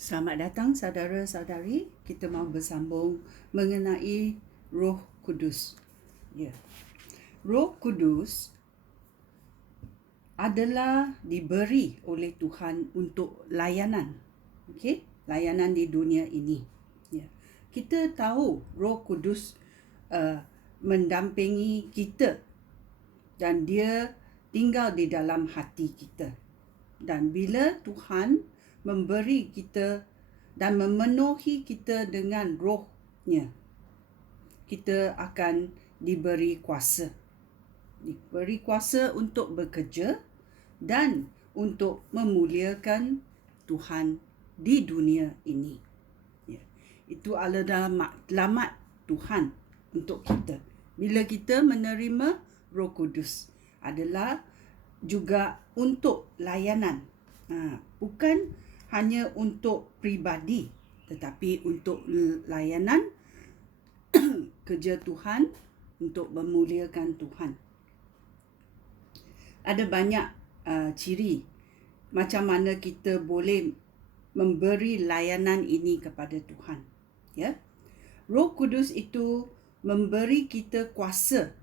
Selamat datang saudara-saudari, kita mau bersambung mengenai Roh Kudus. Ya. Roh Kudus adalah diberi oleh Tuhan untuk layanan. Okey, layanan di dunia ini. Ya. Kita tahu Roh Kudus mendampingi kita dan dia tinggal di dalam hati kita. Dan bila Tuhan memberi kita dan memenuhi kita dengan rohnya, kita akan diberi kuasa. Diberi kuasa untuk bekerja dan untuk memuliakan Tuhan di dunia ini. Ya. Itu adalah matlamat Tuhan untuk kita. Bila kita menerima Roh Kudus adalah juga untuk layanan. Bukan hanya untuk pribadi, tetapi untuk layanan kerja Tuhan, untuk memuliakan Tuhan. Ada banyak ciri macam mana kita boleh memberi layanan ini kepada Tuhan. Ya, Roh Kudus itu memberi kita kuasa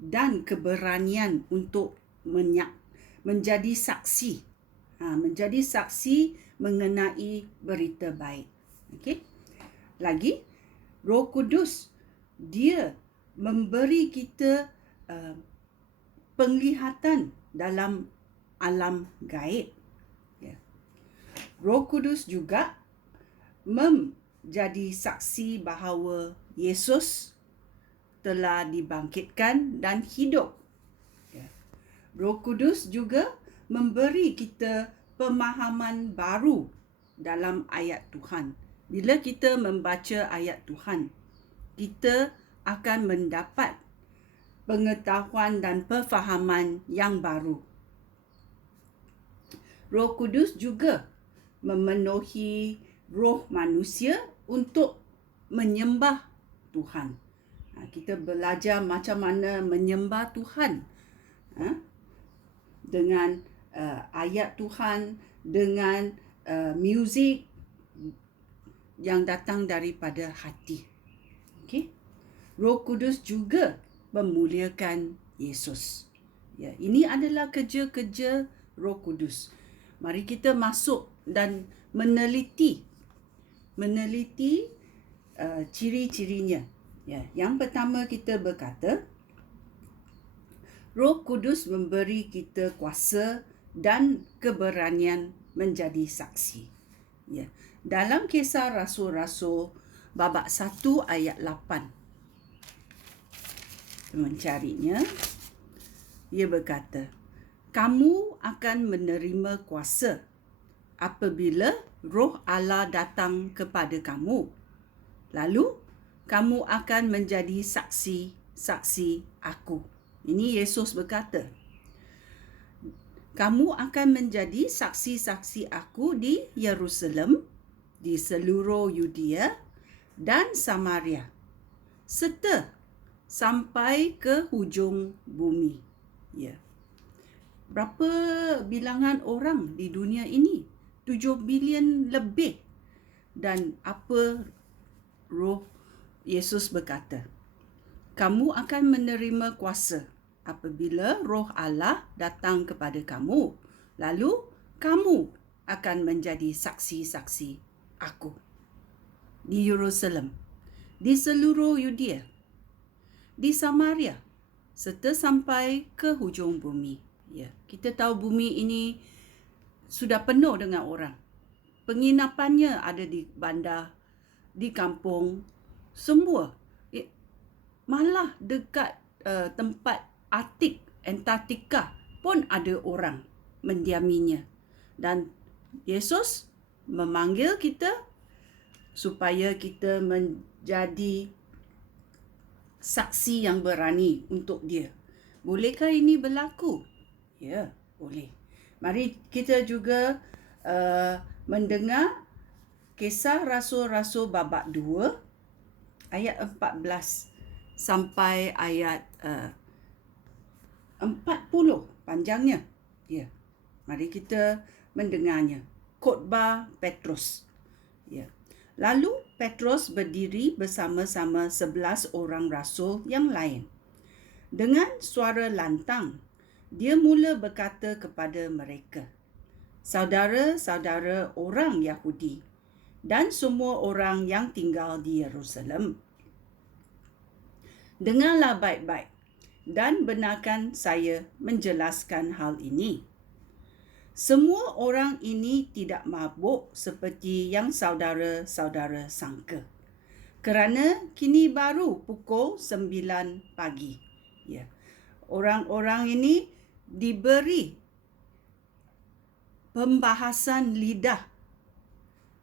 dan keberanian untuk menjadi saksi. Menjadi saksi mengenai berita baik. Okey. Lagi, Roh Kudus dia memberi kita penglihatan dalam alam gaib. Ya. Roh Kudus juga menjadi saksi bahawa Yesus telah dibangkitkan dan hidup. Roh Kudus juga memberi kita pemahaman baru dalam ayat Tuhan. Bila kita membaca ayat Tuhan, kita akan mendapat pengetahuan dan perfahaman yang baru. Roh Kudus juga memenuhi roh manusia untuk menyembah Tuhan. Kita belajar macam mana menyembah Tuhan. Dengan ayat Tuhan, dengan muzik yang datang daripada hati. Okay? Roh Kudus juga memuliakan Yesus. Ya, ini adalah kerja-kerja Roh Kudus. Mari kita masuk dan meneliti ciri-cirinya. Ya, yang pertama kita berkata, Roh Kudus memberi kita kuasa dan keberanian menjadi saksi. Ya. Dalam Kisah Rasul-Rasul babak 1 ayat 8. Mencarinya, ia berkata, kamu akan menerima kuasa apabila Roh Allah datang kepada kamu. Lalu, kamu akan menjadi saksi-saksi aku. Ini Yesus berkata, kamu akan menjadi saksi-saksi aku di Yerusalem, di seluruh Yudea dan Samaria, serta sampai ke hujung bumi. Ya. Berapa bilangan orang di dunia ini? 7 bilion lebih. Dan apa Roh Yesus berkata? Kamu akan menerima kuasa apabila Roh Allah datang kepada kamu. Lalu, kamu akan menjadi saksi-saksi aku. Di Yerusalem, di seluruh Yudea, di Samaria, serta sampai ke hujung bumi. Ya, kita tahu bumi ini sudah penuh dengan orang. Penginapannya ada di bandar, di kampung, semua. Malah dekat tempat Arktik, Antartika pun ada orang mendiaminya. Dan Yesus memanggil kita supaya kita menjadi saksi yang berani untuk dia. Bolehkah ini berlaku? Ya, boleh. Mari kita juga mendengar Kisah Rasul-Rasul babak 2 ayat 14 sampai ayat 40 panjangnya. Ya. Mari kita mendengarnya. Khotbah Petrus. Ya. Lalu Petrus berdiri bersama-sama 11 orang rasul yang lain. Dengan suara lantang, dia mula berkata kepada mereka, "Saudara-saudara orang Yahudi dan semua orang yang tinggal di Yerusalem, dengarlah baik-baik dan benarkan saya menjelaskan hal ini. Semua orang ini tidak mabuk seperti yang saudara-saudara sangka. Kerana kini baru pukul 9 pagi. Ya. Orang-orang ini diberi pembahasan lidah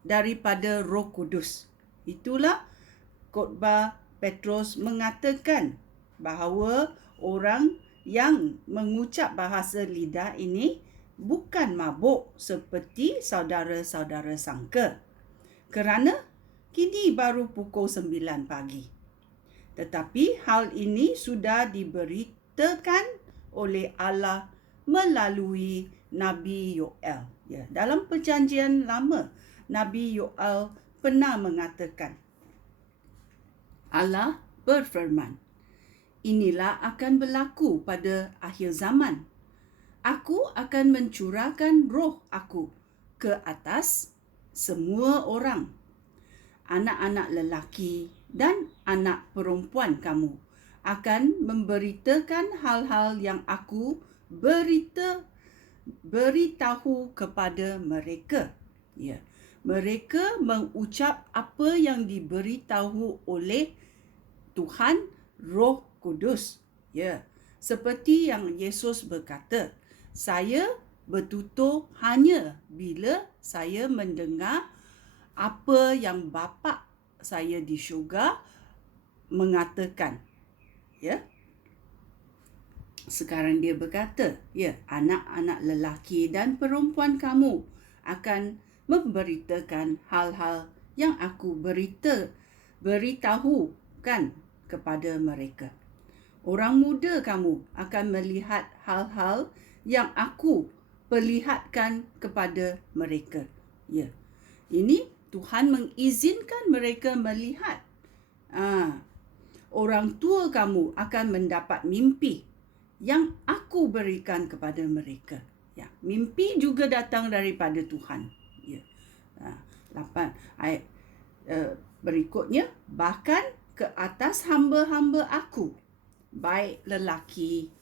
daripada Roh Kudus. Itulah khotbah Petrus mengatakan bahawa orang yang mengucap bahasa lidah ini bukan mabuk seperti saudara-saudara sangka. Kerana kini baru pukul 9 pagi. Tetapi hal ini sudah diberitakan oleh Allah melalui Nabi Yoel. Ya, dalam Perjanjian Lama, Nabi Yoel pernah mengatakan, Allah berfirman, inilah akan berlaku pada akhir zaman. Aku akan mencurahkan roh aku ke atas semua orang. Anak-anak lelaki dan anak perempuan kamu akan memberitakan hal-hal yang aku beritahu kepada mereka. Ya. Mereka mengucap apa yang diberitahu oleh Tuhan Roh Kudus. Ya. Seperti yang Yesus berkata, saya bertutur hanya bila saya mendengar apa yang Bapa saya di syurga mengatakan. Ya. Sekarang dia berkata, ya, anak-anak lelaki dan perempuan kamu akan memberitakan hal-hal yang aku beritahukan kepada mereka. Orang muda kamu akan melihat hal-hal yang aku perlihatkan kepada mereka. Ya. Ini Tuhan mengizinkan mereka melihat. Orang tua kamu akan mendapat mimpi yang aku berikan kepada mereka. Ya, mimpi juga datang daripada Tuhan. Ya. 8 ayat berikutnya, bahkan ke atas hamba-hamba aku, baik lelaki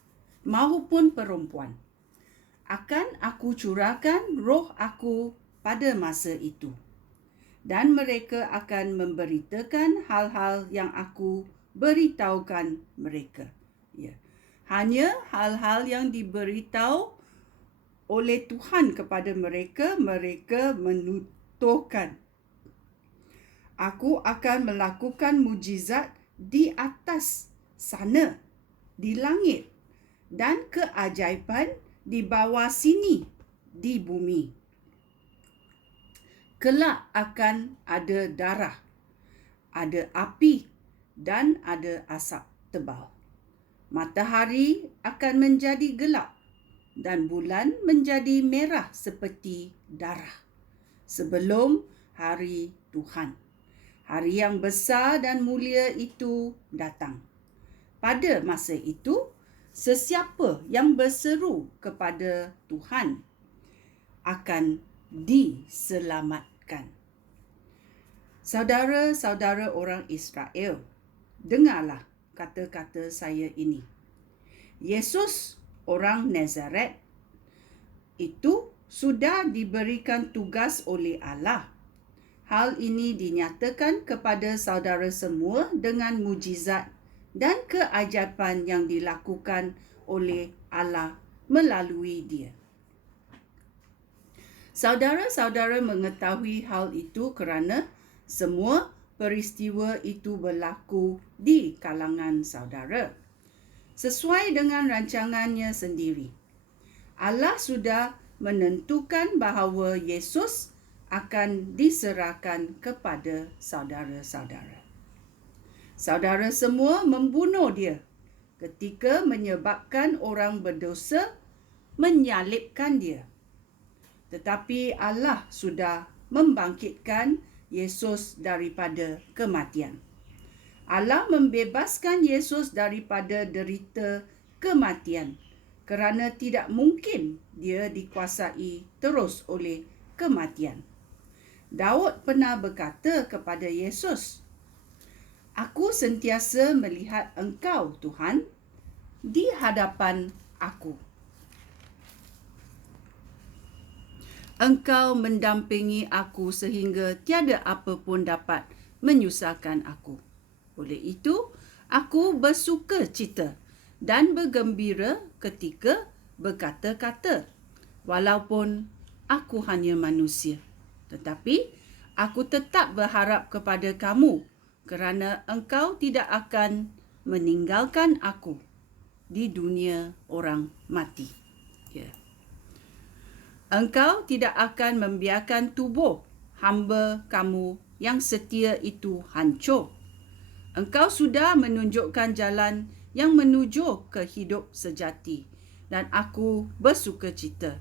maupun perempuan, akan aku curahkan roh aku pada masa itu. Dan mereka akan memberitakan hal-hal yang aku beritahukan mereka. Ya. Hanya hal-hal yang diberitahu oleh Tuhan kepada mereka, mereka menuturkan. Aku akan melakukan mujizat di atas sana, di langit, dan keajaiban di bawah sini, di bumi. Kelak akan ada darah, ada api, dan ada asap tebal. Matahari akan menjadi gelap dan bulan menjadi merah seperti darah sebelum hari Tuhan. Hari yang besar dan mulia itu datang. Pada masa itu, sesiapa yang berseru kepada Tuhan akan diselamatkan. Saudara-saudara orang Israel, dengarlah kata-kata saya ini. Yesus orang Nazaret itu sudah diberikan tugas oleh Allah. Hal ini dinyatakan kepada saudara semua dengan mujizat dan keajaiban yang dilakukan oleh Allah melalui dia. Saudara-saudara mengetahui hal itu kerana semua peristiwa itu berlaku di kalangan saudara, sesuai dengan rancangannya sendiri. Allah sudah menentukan bahawa Yesus akan diserahkan kepada saudara-saudara. Saudara semua membunuh dia ketika menyebabkan orang berdosa menyalibkan dia. Tetapi Allah sudah membangkitkan Yesus daripada kematian. Allah membebaskan Yesus daripada derita kematian kerana tidak mungkin dia dikuasai terus oleh kematian. Daud pernah berkata kepada Yesus, "Aku sentiasa melihat Engkau, Tuhan, di hadapan aku. Engkau mendampingi aku sehingga tiada apa pun dapat menyusahkan aku. Oleh itu, aku bersuka cita dan bergembira ketika berkata-kata, walaupun aku hanya manusia. Tetapi aku tetap berharap kepada kamu kerana Engkau tidak akan meninggalkan aku di dunia orang mati." Ya. Engkau tidak akan membiarkan tubuh hamba kamu yang setia itu hancur. Engkau sudah menunjukkan jalan yang menuju ke hidup sejati dan aku bersukacita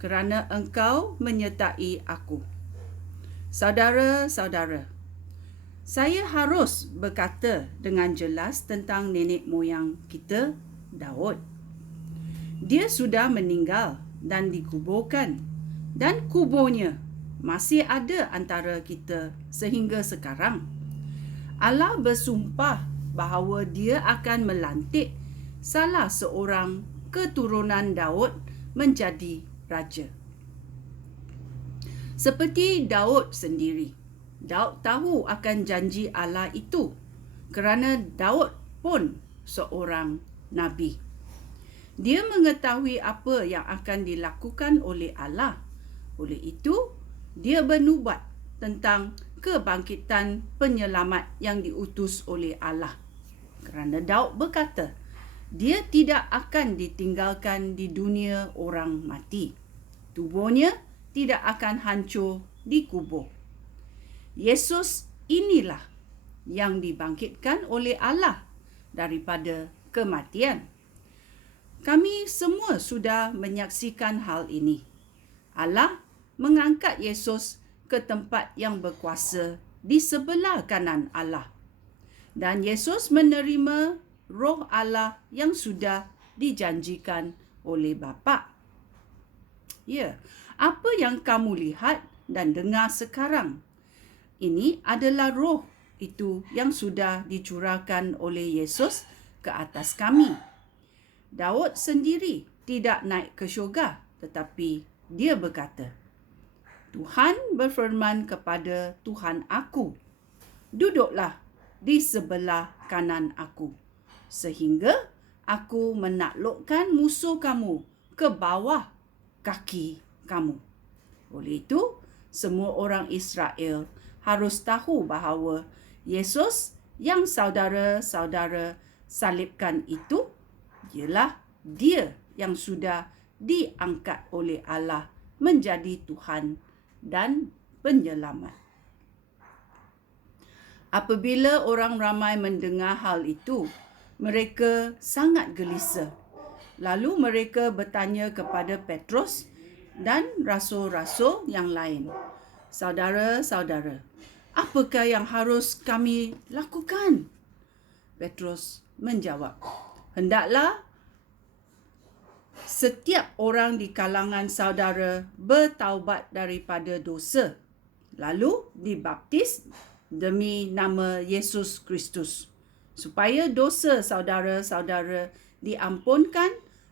kerana Engkau menyertai aku. Saudara-saudara, saya harus berkata dengan jelas tentang nenek moyang kita, Daud. Dia sudah meninggal dan dikuburkan, dan kuburnya masih ada antara kita sehingga sekarang. Allah bersumpah bahawa dia akan melantik salah seorang keturunan Daud menjadi raja. Seperti Daud sendiri, Daud tahu akan janji Allah itu kerana Daud pun seorang nabi. Dia mengetahui apa yang akan dilakukan oleh Allah. Oleh itu, dia bernubuat tentang kebangkitan penyelamat yang diutus oleh Allah. Kerana Daud berkata, dia tidak akan ditinggalkan di dunia orang mati. Tubuhnya tidak akan hancur di kubur. Yesus inilah yang dibangkitkan oleh Allah daripada kematian. Kami semua sudah menyaksikan hal ini. Allah mengangkat Yesus ke tempat yang berkuasa di sebelah kanan Allah. Dan Yesus menerima Roh Allah yang sudah dijanjikan oleh Bapa. Ya, apa yang kamu lihat dan dengar sekarang, ini adalah roh itu yang sudah dicurahkan oleh Yesus ke atas kami. Daud sendiri tidak naik ke syurga, tetapi dia berkata, Tuhan berfirman kepada Tuhan aku, duduklah di sebelah kanan aku, sehingga aku menaklukkan musuh kamu ke bawah kaki kamu. Oleh itu, semua orang Israel harus tahu bahawa Yesus yang saudara-saudara salibkan itu ialah dia yang sudah diangkat oleh Allah menjadi Tuhan dan penyelamat. Apabila orang ramai mendengar hal itu, mereka sangat gelisah. Lalu mereka bertanya kepada Petrus dan rasul-rasul yang lain, "Saudara-saudara, apakah yang harus kami lakukan?" Petrus menjawab, "Hendaklah setiap orang di kalangan saudara bertaubat daripada dosa, lalu dibaptis demi nama Yesus Kristus, supaya dosa saudara-saudara diampunkan,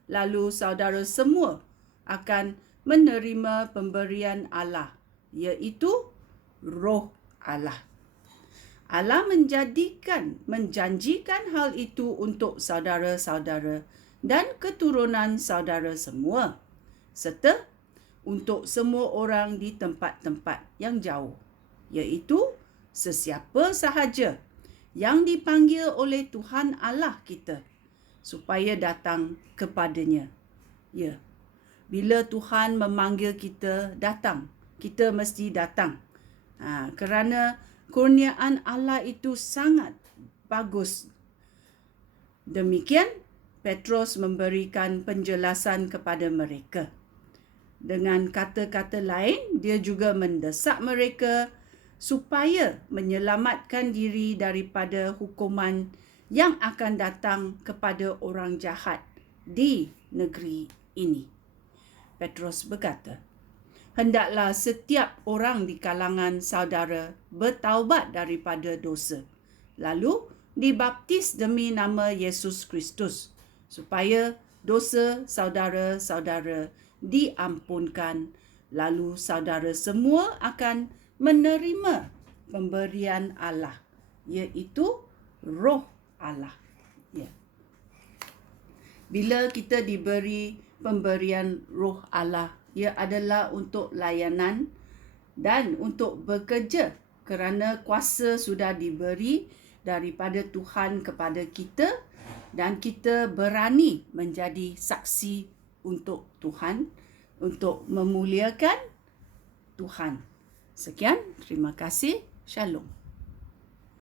lalu saudara semua akan menerima pemberian Allah, iaitu Roh Allah. Allah menjanjikan hal itu untuk saudara-saudara dan keturunan saudara semua, serta untuk semua orang di tempat-tempat yang jauh, iaitu sesiapa sahaja yang dipanggil oleh Tuhan Allah kita, supaya datang kepadanya. Ya, bila Tuhan memanggil kita datang, kita mesti datang. Kerana kurniaan Allah itu sangat bagus. Demikian, Petrus memberikan penjelasan kepada mereka. Dengan kata-kata lain, dia juga mendesak mereka supaya menyelamatkan diri daripada hukuman yang akan datang kepada orang jahat di negeri ini. Petrus berkata, hendaklah setiap orang di kalangan saudara bertaubat daripada dosa, lalu dibaptis demi nama Yesus Kristus, supaya dosa saudara-saudara diampunkan, lalu saudara semua akan menerima pemberian Allah, iaitu Roh Allah. Ya. Bila kita diberi pemberian Roh Allah, ia adalah untuk layanan dan untuk bekerja, kerana kuasa sudah diberi daripada Tuhan kepada kita dan kita berani menjadi saksi untuk Tuhan, untuk memuliakan Tuhan. Sekian, terima kasih. Shalom.